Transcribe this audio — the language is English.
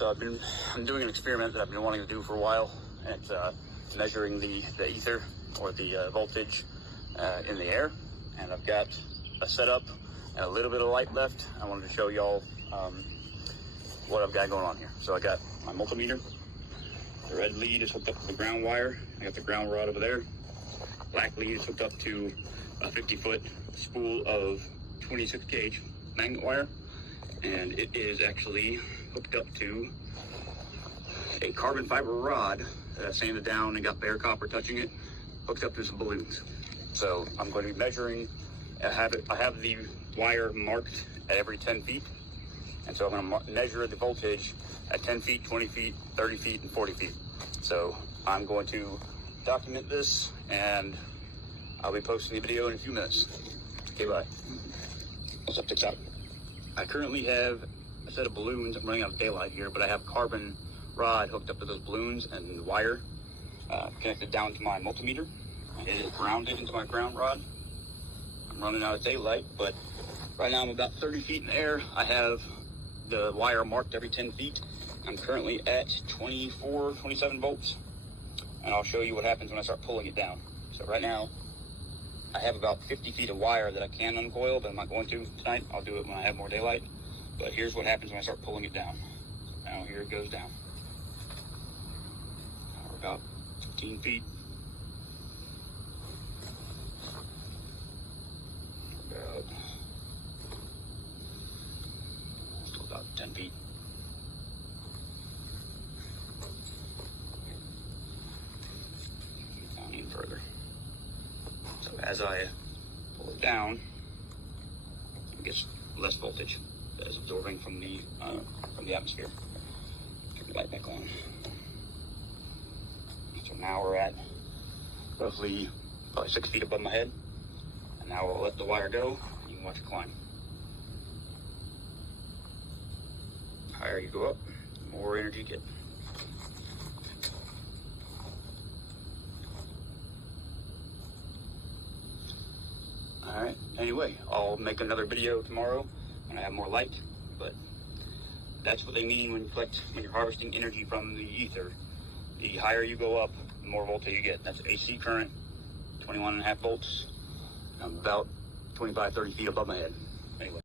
So I'm doing an experiment that I've been wanting to do for a while, and it's measuring the ether or the voltage in the air. And I've got a setup and a little bit of light left. I wanted to show y'all what I've got going on here. So I got my multimeter. The red lead is hooked up to the ground wire. I got the ground rod over there. Black lead is hooked up to a 50-foot spool of 26 gauge magnet wire, and it is actually hooked up to a carbon fiber rod that I sanded down and got bare copper touching it, hooked up to some balloons. So I'm going to be measuring. I have the wire marked at every 10 feet, and so I'm going to measure the voltage at 10 feet, 20 feet, 30 feet, and 40 feet. So I'm going to document this, and I'll be posting the video in a few minutes. Okay, bye. What's up, TikTok? I currently have a set of balloons. I'm running out of daylight here, but I have carbon rod hooked up to those balloons and the wire connected down to my multimeter. It is grounded into my ground rod. I'm running out of daylight, but right now I'm about 30 feet in the air. I have the wire marked every 10 feet. I'm currently at 24, 27 volts, and I'll show you what happens when I start pulling it down. So right now, I have about 50 feet of wire that I can uncoil, but I'm not going to tonight. I'll do it when I have more daylight. But here's what happens when I start pulling it down. Now here it goes down. We're about 15 feet. Still about 10 feet. Down even further. So as I pull it down, it gets less voltage that is absorbing from the atmosphere. Turn the light back on. So now we're at roughly probably 6 feet above my head. And now I'll let the wire go. You can watch it climb. The higher you go up, the more energy you get. Alright, anyway, I'll make another video tomorrow when I have more light, but that's what they mean when you're harvesting energy from the ether. The higher you go up, the more voltage you get. That's AC current, 21.5 volts. I'm about 25, 30 feet above my head. Anyway.